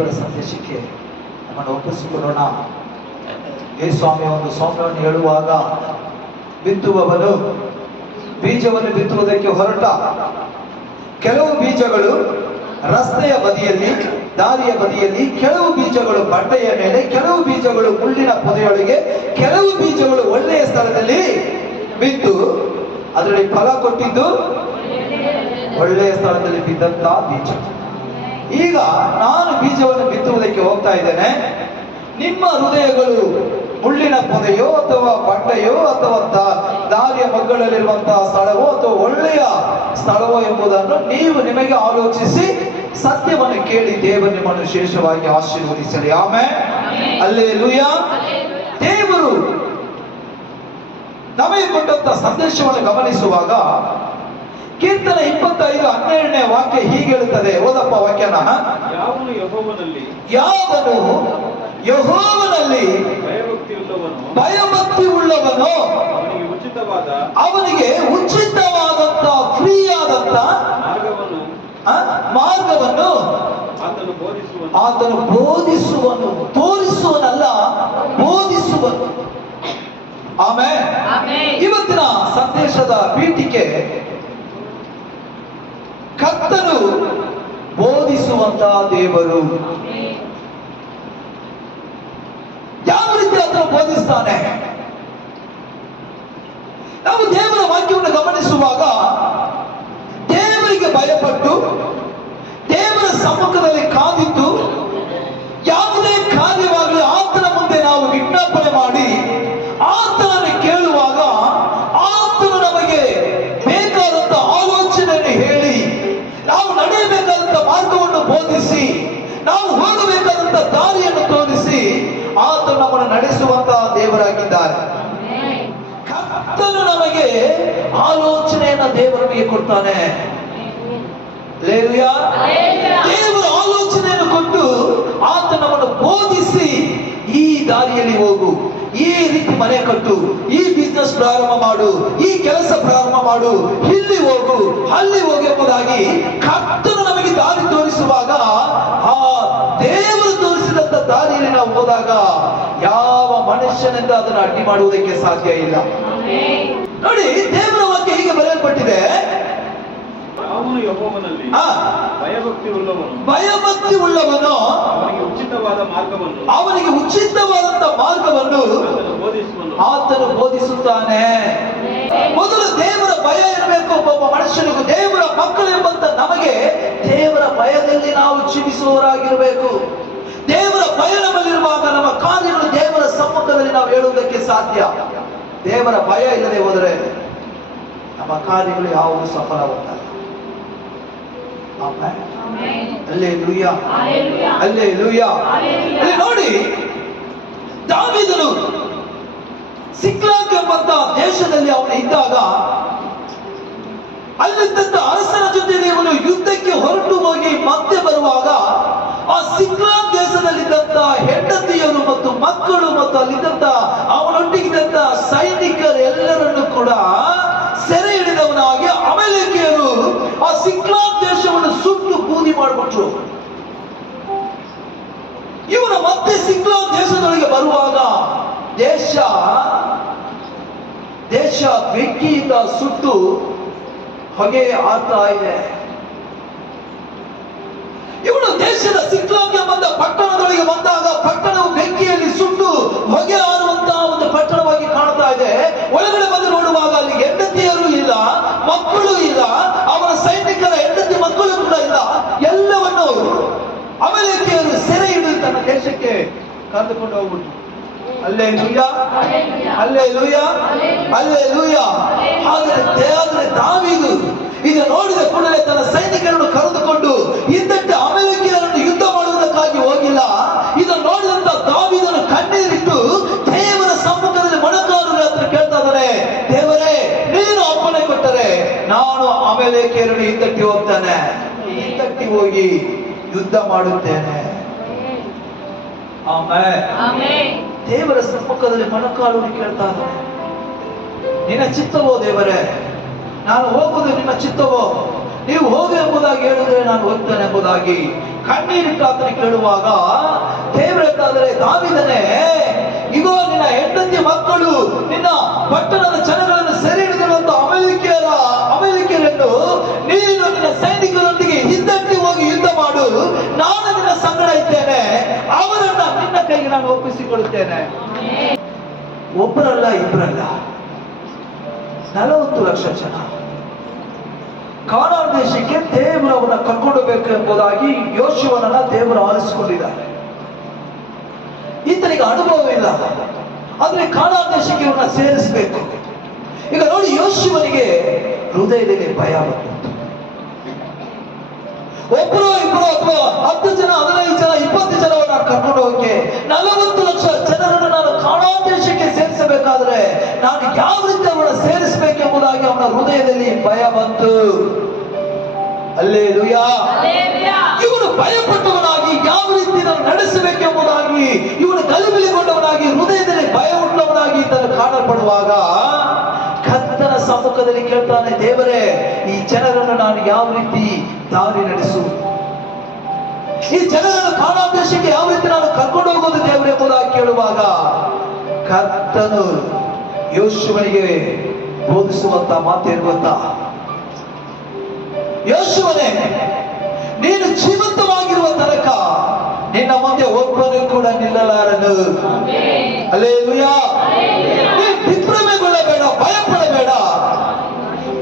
ದೇವರ ಸಂದೇಶಕ್ಕೆ ನಮ್ಮನ್ನು ಒಪ್ಪಿಸಿಕೊಳ್ಳೋಣ. ಸ್ವಾಮಿಯ ಒಂದು ಸೌಮ್ಯವನ್ನು ಹೇಳುವಾಗ, ಬಿತ್ತುವವನು ಬೀಜವನ್ನು ಬಿತ್ತುವುದಕ್ಕೆ ಹೊರಟ. ಕೆಲವು ಬೀಜಗಳು ರಸ್ತೆಯ ಬದಿಯಲ್ಲಿ, ದಾರಿಯ ಬದಿಯಲ್ಲಿ, ಕೆಲವು ಬೀಜಗಳು ಬಂಡೆಯ ಮೇಲೆ, ಕೆಲವು ಬೀಜಗಳು ಮುಳ್ಳಿನ ಪೊದೆಯೊಳಗೆ, ಕೆಲವು ಬೀಜಗಳು ಒಳ್ಳೆಯ ಸ್ಥಳದಲ್ಲಿ ಬಿದ್ದು ಅದರಲ್ಲಿ ಫಲ ಕೊಟ್ಟಿದ್ದು ಒಳ್ಳೆಯ ಸ್ಥಳದಲ್ಲಿ ಬಿದ್ದಂತ ಬೀಜ. ಈಗ ನಾನು ಬೀಜವನ್ನು ಬಿತ್ತುವುದಕ್ಕೆ ಹೋಗ್ತಾ ಇದ್ದೇನೆ. ನಿಮ್ಮ ಹೃದಯಗಳು ಮುಳ್ಳಿನ ಪೊದೆಯೋ ಅಥವಾ ಬಂಡೆಯೋ ಅಥವಾ ದಾರಿಯ ಮಗ್ಗಳಲ್ಲಿರುವಂತಹ ಸ್ಥಳವೋ ಅಥವಾ ಒಳ್ಳೆಯ ಸ್ಥಳವೋ ಎಂಬುದನ್ನು ನೀವು ನಿಮಗೆ ಆಲೋಚಿಸಿ ಸತ್ಯವನ್ನು ಕೇಳಿ ದೇವರು ನಿಮ್ಮನ್ನು ವಿಶೇಷವಾಗಿ ಆಶೀರ್ವದಿಸಲಿ. ಆಮೆನ್. ಹಲ್ಲೆಲೂಯಾ. ದೇವರು ನಮಗೆ ಕೊಟ್ಟಂತ ಸಂದೇಶವನ್ನು ಗಮನಿಸುವಾಗ ಕೀರ್ತನೆ 25:12 ವಾಕ್ಯ ಹೀಗೆ ಹೇಳುತ್ತದೆ. ಓದಪ್ಪ ವಾಕ್ಯನ. ಯಾವನು ಯೆಹೋವನಲ್ಲಿ ಭಯಭಕ್ತಿ ಉಳ್ಳವನೋ ಅವನಿಗೆ ಉಚಿತವಾದಂತ ಫ್ರೀ ಆದಂತ ಮಾರ್ಗವನ್ನು ಆತನು ಬೋಧಿಸುವನು. ತೋರಿಸುವನಲ್ಲ, ಬೋಧಿಸುವನು. ಆಮೆನ್. ಇವತ್ತಿನ ಸಂದೇಶದ ಪೀಠಿಕೆ ಕರ್ತನು ಬೋಧಿಸುವಂತಹ ದೇವರು. ಯಾವ ರೀತಿ ಆತನು ಬೋಧಿಸ್ತಾನೆ? ನಾವು ದೇವರ ವಾಕ್ಯವನ್ನು ಗಮನಿಸುವಾಗ ದೇವರಿಗೆ ಭಯಪಟ್ಟು ದೇವರ ಸಮ್ಮುಖದಲ್ಲಿ ಕಾದಿದ್ದು ಯಾವುದೇ ಕಾರ್ಯವಾಗಲಿ ಆತನ ಮುಂದೆ ನಾವು ವಿಜ್ಞಾಪನೆ ಮಾಡಿ ಆತನನ್ನು ಕೇಳುವಾಗ ಆತನು ನಮಗೆ ಬೇಕಾದಂತ ಆಲೋಚನೆಯನ್ನು ಹೇಳಿ, ನಾವು ನಡೆಯಬೇಕಾದಂತ ಮಾರ್ಗವನ್ನು ಬೋಧಿಸಿ, ನಾವು ಹೋಗಬೇಕಾದಂತ ದಾರಿಯನ್ನು ತೋರಿಸಿ ಆತನು ನಮ್ಮನ್ನು ನಡೆಸುವಂತಹ ದೇವರಾಗಿದ್ದಾರೆ. ಕರ್ತನು ನಮಗೆ ಆಲೋಚನೆಯನ್ನ ದೇವರು ನಮಗೆ ಕೊಡ್ತಾನೆ. ದೇವರ ಆಲೋಚನೆಯನ್ನು ಕೊಟ್ಟು ಆತ ನಮ್ಮನ್ನು ಬೋಧಿಸಿ, ಈ ದಾರಿಯಲ್ಲಿ ಹೋಗು, ಈ ರೀತಿ ಮನೆ ಕಟ್ಟು, ಈ ಬಿಸ್ನೆಸ್ ಪ್ರಾರಂಭ ಮಾಡು, ಈ ಕೆಲಸ ಪ್ರಾರಂಭ ಮಾಡು, ಇಲ್ಲಿ ಹೋಗು, ಅಲ್ಲಿ ಹೋಗು ಎಂಬುದಾಗಿ ಕರ್ತನು ನಮಗೆ ದಾರಿ ತೋರಿಸುವಾಗ ಆ ದೇವರು ತೋರಿಸಿದಂತ ದಾರಿಯಲ್ಲಿ ನಾವು ಹೋದಾಗ ಯಾವ ಮನುಷ್ಯನಿಂದ ಅದನ್ನು ಅಡ್ಡಿ ಮಾಡುವುದಕ್ಕೆ ಸಾಧ್ಯ ಇಲ್ಲ. ನೋಡಿ, ದೇವರ ವಾಕ್ಯ ಹೀಗೆ ಬರೆಯಲ್ಪಟ್ಟಿದೆ. ಭಯಭಕ್ತಿ ಉಳ್ಳವನು ಅವನಿಗೆ ಉಚಿತವಾದಂತ ಮಾರ್ಗವನ್ನು ಆತನು ಬೋಧಿಸುತ್ತಾನೆ. ಮೊದಲು ದೇವರ ಭಯ ಇರಬೇಕು ಒಬ್ಬ ಮನುಷ್ಯನಿಗೂ. ದೇವರ ಮಕ್ಕಳು ಎಂಬಂತ ನಮಗೆ ದೇವರ ಭಯದಲ್ಲಿ ನಾವು ಜೀವಿಸುವವರಾಗಿರಬೇಕು. ದೇವರ ಭಯ ನಮ್ಮಲ್ಲಿರುವಾಗ ನಮ್ಮ ಕಾರ್ಯಗಳು ದೇವರ ಸಮ್ಮುಖದಲ್ಲಿ ನಾವು ಹೇಳುವುದಕ್ಕೆ ಸಾಧ್ಯ. ದೇವರ ಭಯ ಇಲ್ಲದೆ ಹೋದರೆ ನಮ್ಮ ಕಾರ್ಯಗಳು ಯಾವುದು ಸಫಲವಾಗಲ್ಲ. Hallelujah, hallelujah. ನೋಡಿ, ದಾವೀದನು ಸಿಕ್ಲಾಗ್ ಎಂಬಂತ ದೇಶದಲ್ಲಿ ಅವನು ಇದ್ದಾಗ ಅಲ್ಲಿದ್ದಂತ ಅರಸನ ಜೊತೆಯಲ್ಲಿ ಇವನು ಯುದ್ಧಕ್ಕೆ ಹೊರಟು ಹೋಗಿ ಮತ್ತೆ ಬರುವಾಗ ಆ ಸಿಕ್ಲಾಗ್ ದೇಶದಲ್ಲಿದ್ದಂತ ಹೆಂಡತಿಯರು ಮತ್ತು ಮಕ್ಕಳು ಮತ್ತು ಅಲ್ಲಿದ್ದಂತ ಅವನೊಟ್ಟಿಗಿದ್ದಂತ ಸೈನಿಕರೆಲ್ಲರನ್ನು ಕೂಡ ಸೆರೆ ಹಿಡಿದವನಾಗಿ ಅಮೆಲೇಕಿಯರು ಆ ಸಿಕ್ಲಾಗ್ ದೇಶವನ್ನು ಸುಟ್ಟು ಬೂದಿ ಮಾಡಿಬಿಟ್ರು. ಇವನು ಮತ್ತೆ ಸಿಕ್ಲಾಗ್ ದೇಶದೊಳಗೆ ಬರುವಾಗ ದೇಶ ಬೆಂಕಿಯಿಂದ ಸುಟ್ಟು ಹೊಗೆ ಆಗ್ತಾ ಇದೆ. ಇವನು ದೇಶದ ಸಿಕ್ಲಾಗ್ ಎಂಬ ಪಟ್ಟಣದೊಳಗೆ ಬಂದಾಗ ಪಟ್ಟಣವು ಬೆಂಕಿಯಲ್ಲಿ ಸುಟ್ಟು ಹೊಗೆ ಆರುವಂತಹ ಒಂದು ಪಟ್ಟಣವಾಗಿ ಕಾಣ್ತಾ ಇದೆ. ಒಳಗಡೆ ಬಂದು ನೋಡುವಾಗ ಅಲ್ಲಿ ಹೆಂಡತಿಯರು ಇಲ್ಲ, ಮಕ್ಕಳು ಇಲ್ಲ, ಅವರ ಸೈನಿಕರ ಹೆಂಡತಿ ಮಕ್ಕಳು ಕೂಡ ಇಲ್ಲ. ಎಲ್ಲವನ್ನು ಅಮೆಲೇಕಿಯರು ಸೆರೆ ಹಿಡಿದು ತನ್ನ ದೇಶಕ್ಕೆ ಕರೆದುಕೊಂಡು ಹೋಗ್ಬಿಟ್ಟು. Hallelujah, hallelujah, hallelujah. ಆದರೆ ದಾವೀದು ಇದು ನೋಡಿದ ಕೂಡಲೇ ತನ್ನ ಸೈನಿಕರನ್ನು ಕರೆದುಕೊಂಡು ಇಂದಟ್ಟು ಅಮೆಲೇಕಿಯರನ್ನು ಯುದ್ಧ ಮಾಡುವುದಕ್ಕಾಗಿ ಹೋಗಿಲ್ಲ. ಇದನ್ನು ನೋಡಿದಂತ ದಾವೀದನು ಕಣ್ಣೀರಿಟ್ಟು ದೇವರ ಸಮ್ಮುಖದಲ್ಲಿ ಮೊಣಕಾಲೂರಿ ಹತ್ರ ಕೇಳ್ತಾ ಇದ್ದಾನೆ, ದೇವರೇ, ನೀನು ಅಪ್ಪಣೆ ಕೊಟ್ಟರೆ ನಾನು ಅಮೆಲೇಕಿಯರನ್ನು ಹಿಂದಟ್ಟಿ ಹೋಗ್ತಾನೆ, ಹಿಂದಟ್ಟಿ ಹೋಗಿ ಯುದ್ಧ ಮಾಡುತ್ತೇನೆ. ಆಮೆನ್. ದೇವರ ಸಮ್ಮುಖದಲ್ಲಿ ಮೊಣಕಾಲೂರಿ ಕೇಳ್ತಾ ಇದ್ದಾನೆ, ನಿನ್ನ ಚಿತ್ತವೋ ದೇವರೇ, ನಾನು ಹೋಗುವುದು ನಿನ್ನ ಚಿತ್ತವೋ, ನೀವು ಹೋಗು ಎಂಬುದಾಗಿ ಹೇಳಿದ್ರೆ ನಾನು ಹೋಗ್ತೇನೆ ಎಂಬುದಾಗಿ ಕಣ್ಣೀರಿಟ್ಟು ಆತನಿಗೆ ಕೇಳುವಾಗ ದೇವರೆಂದಾದರೆ ದಾವೀದನೇ, ಇಗೋ ನಿನ್ನ ಹೆಂಡತಿ ಮಕ್ಕಳು ನಿನ್ನ ಪಟ್ಟಣದ ಜನಗಳನ್ನು ಸೆರೆ ಹಿಡಿದಿರುವಂತ ಅಮೆರಿಕೆಯರನ್ನು ನೀನು ನಿನ್ನ ಸೈನಿಕರೊಂದಿಗೆ ಹಿಂದಟ್ಟಿ ಹೋಗಿ ಯುದ್ಧ ಮಾಡು, ನಾನು ನಿನ್ನ ಸಂಗಡ ಇದ್ದೇನೆ, ಅವರನ್ನ ನಿನ್ನ ಕೈಗೆ ನಾನು ಒಪ್ಪಿಸಿಕೊಡುತ್ತೇನೆ. ಒಬ್ಬರಲ್ಲ ಇಬ್ಬರಲ್ಲ, 40 ಲಕ್ಷ ಜನ ಕಾನಾನ್ ದೇಶಕ್ಕೆ ದೇವರು ಅವನ್ನ ಕರ್ಕೊಂಡೋಗ್ಬೇಕು ಎಂಬುದಾಗಿ ಯೋಶುವನನ್ನ ದೇವರು ಆರಿಸಿಕೊಂಡಿದ್ದಾರೆ. ಈತನಿಗೆ ಅನುಭವವಿಲ್ಲ, ಆದ್ರೆ ಕಾನಾನ್ ದೇಶಕ್ಕೆ ಇವನ್ನ ಸೇರಿಸಬೇಕು. ಈಗ ನೋಡಿ, ಯೋಶುವನಿಗೆ ಹೃದಯದಲ್ಲಿ ಭಯ ಬಂತು. ಒಬ್ಬರು ಇಬ್ಬರು ಅಥವಾ 10 ಜನ 15 ಜನ 20 ಜನವನ್ನ ಕರ್ಕೊಂಡು ಹೋಗಿ 40 ಲಕ್ಷ ಜನರನ್ನು ನಾನು ಕಾನಾನ್ ದೇಶಕ್ಕೆ ಸೇರಿಸಬೇಕಾದ್ರೆ ನಾನು ಯಾವ ರೀತಿ ಅವನ್ನ ಸೇರಿಸಬೇಕೆಂಬುದಾಗಿ ಅವನ ಹೃದಯದಲ್ಲಿ ಭಯ ಬಂತು. ಹಲ್ಲೆಲೂಯಾ. ಇವನು ಭಯಪಟ್ಟವನಾಗಿ ಯಾವ ರೀತಿ ನಾನು ನಡೆಸಬೇಕೆಂಬುದಾಗಿ ಇವನು ಗಲಿಬಿಲಿಗೊಂಡವನಾಗಿ ಹೃದಯದಲ್ಲಿ ಭಯ ಉಳ್ಳವನಾಗಿ ತನ್ನ ಕಾಣಲ್ಪಡುವಾಗ ಕರ್ತನ ಸಮ್ಮುಖದಲ್ಲಿ ಕೇಳ್ತಾನೆ, ದೇವರೇ, ಈ ಜನರನ್ನು ನಾನು ಯಾವ ರೀತಿ ದಾರಿ ನಡೆಸು, ಈ ಜನರನ್ನು ಕಾನಾನ್ ದೇಶಕ್ಕೆ ಯಾವ ರೀತಿ ನಾನು ಕರ್ಕೊಂಡು ಹೋಗೋದು ದೇವರೇ ಎಂಬುದಾಗಿ ಕೇಳುವಾಗ ಕರ್ತನು ಯೋಶುವನಿಗೆ ಬೋಧಿಸುವಂತ ಮಾತೇನು ಗೊತ್ತಾ? ಯೋಶುವನೇ, ನೀನು ಜೀವಂತವಾಗಿರುವ ತನಕ ನಿನ್ನ ಮುಂದೆ ಒಬ್ಬನು ಕೂಡ ನಿಲ್ಲಲಾರನು. ಹಲ್ಲೆಲೂಯಾ. ನೀನು ವಿಭ್ರಮೆಗೊಳ್ಳಬೇಡ, ಭಯಪಡಬೇಡ.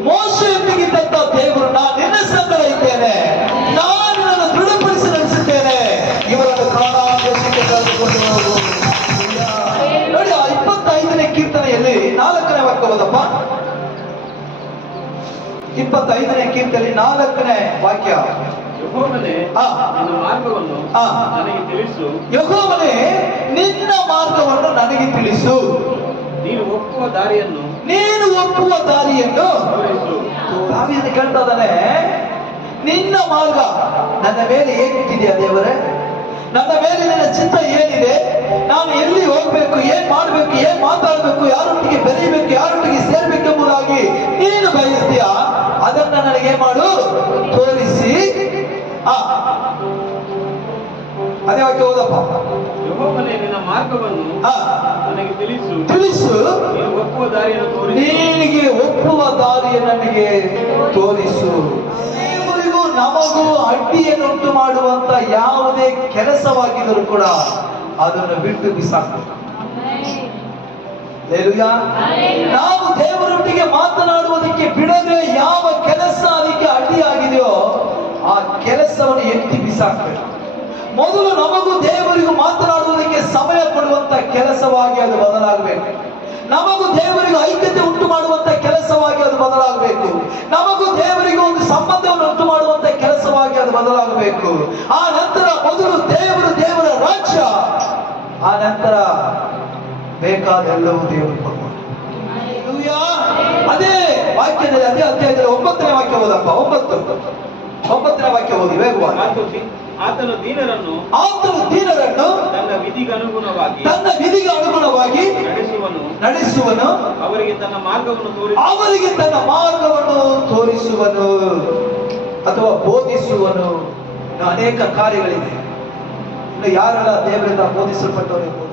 ಮೋಶೆಯೊಂದಿಗಿದ್ದಂತ ದೇವರು, ನಾನು ನಿನ್ನ ಸಂಗಡ ಇದ್ದೇನೆ, ನಾನು ನಿನ್ನನ್ನು ದೃಢಪಡಿಸಿ ನಡೆಸುತ್ತೇನೆ, ಇವರನ್ನು ಕಾನಾನ್ ದೇಶಕ್ಕೆ ಕರೆದುಕೊಂಡು ಹೋಗು. ನೋಡಿ, ಆ 25ನೇ ಕೀರ್ತನೆಯಲ್ಲಿ 4ನೇ ವಾಕ್ಯ ಓದಪ್ಪ. 25ನೇ ಕೀರ್ತನೆಯಲ್ಲಿ 4ನೇ ವಾಕ್ಯ. ಯೆಹೋವನೇ, ನಿನ್ನ ಮಾರ್ಗವನ್ನು ನನಗೆ ತಿಳಿಸು. ಯೆಹೋವನೇ, ನಿನ್ನ ಮಾರ್ಗವನ್ನು ನನಗೆ ತಿಳಿಸು. ನೀನು ಒಪ್ಪುವ ದಾರಿಯನ್ನು ತೋರಿಸು. ದಾವೀದನು ಕೇಳ್ತಾ ಇದ್ದಾನೆ, ನಿನ್ನ ಮಾರ್ಗ ನನ್ನ ಮೇಲೆ ಹೇಗಿದೆಯಾ ದೇವರೇ? ನನ್ನ ಮೇಲೆ ನಿನ್ನ ಚಿತ್ತ ಏನಿದೆ? ನಾನು ಎಲ್ಲಿ ಹೋಗ್ಬೇಕು, ಏನ್ ಮಾಡ್ಬೇಕು, ಏನ್ ಮಾತಾಡ್ಬೇಕು, ಯಾರೊಟ್ಟಿಗೆ ಬೆರೀಬೇಕು, ಯಾರೊಟ್ಟಿಗೆ ಸೇರ್ಬೇಕೆಂಬುದಾಗಿ ನೀನು ಬಯಸ್ತೀಯಾ? ಅದನ್ನ ನನಗೆ ಮಾಡು, ತೋರಿಸಿ. ಅದೇ ವಾಕ್ಯ ಓದಪ್ಪ. ಯೆಹೋವನೇ, ನಿನ್ನ ಮಾರ್ಗವನ್ನು ನನಗೆ ತಿಳಿಸು. ನೀನು ಒಪ್ಪುವ ದಾರಿಯನ್ನು ತೋರಿಸು. ನಿನಗೆ ಒಪ್ಪುವ ದಾರಿಯನ್ನು ನನಗೆ ತೋರಿಸು. ದೇವರಿಗೂ ನಮಗೂ ಅಡ್ಡಿಯನ್ನುಂಟು ಮಾಡುವಂತ ಯಾವುದೇ ಕೆಲಸವಾಗಿದ್ದರೂ ಕೂಡ ಅದನ್ನು ಬಿಟ್ಟು ಬಿಸಾಕಬೇಕು. ಹಲ್ಲೆಲೂಯಾ. ನಾವು ದೇವರೊಟ್ಟಿಗೆ ಮಾತನಾಡುವುದಕ್ಕೆ ಬಿಡದೆ ಯಾವ ಕೆಲಸ ಅದಕ್ಕೆ ಅಡ್ಡಿಯಾಗಿದೆಯೋ ಆ ಕೆಲಸವನ್ನು ಎತ್ತಿ ಬಿಸಾಕಬೇಕು. ಮೊದಲು ನಮಗೂ ದೇವರಿಗೂ ಮಾತನಾಡುವುದಕ್ಕೆ ಸಮಯ ಕೊಡುವಂತ ಕೆಲಸವಾಗಿ ಅದು ಬದಲಾಗಬೇಕು. ನಮಗೂ ದೇವರಿಗೂ ಐಕ್ಯತೆ ಉಂಟು ಮಾಡುವಂತ ಕೆಲಸವಾಗಿ ಅದು ಬದಲಾಗಬೇಕು. ನಮಗೂ ದೇವರಿಗೂ ಒಂದು ಸಂಬಂಧವನ್ನು ಉಂಟು ಮಾಡುವಂತ ಕೆಲಸವಾಗಿ ಅದು ಬದಲಾಗಬೇಕು. ಆ ನಂತರ ಮೊದಲು ದೇವರ ರಾಜ್ಯ, ಆ ನಂತರ ಬೇಕಾದ ಎಲ್ಲವೂ ದೇವರು ಕೊಡುವ. ಅದೇ ವಾಕ್ಯದಲ್ಲಿ, ಅದೇ ಅಧ್ಯಾಯದಲ್ಲಿ 9ನೇ ವಾಕ್ಯ ಓದಪ್ಪ. 9ನೇ ವಾಕ್ಯ ಓದಿ ವೇಗವಾಗಿ. ಆತನು ದೀನರನ್ನು ತನ್ನ ವಿಧಿಗೆ ಅನುಗುಣವಾಗಿ ನಡೆಸುವನು. ಅವರಿಗೆ ತನ್ನ ಮಾರ್ಗವನ್ನು ತೋರಿಸುವನು ಅಥವಾ ಬೋಧಿಸುವನು. ಅನೇಕ ಕಾರ್ಯಗಳಿವೆ. ಇನ್ನು ಯಾರೆಲ್ಲ ದೇವರಿಂದ ಬೋಧಿಸಲ್ಪಟ್ಟವರು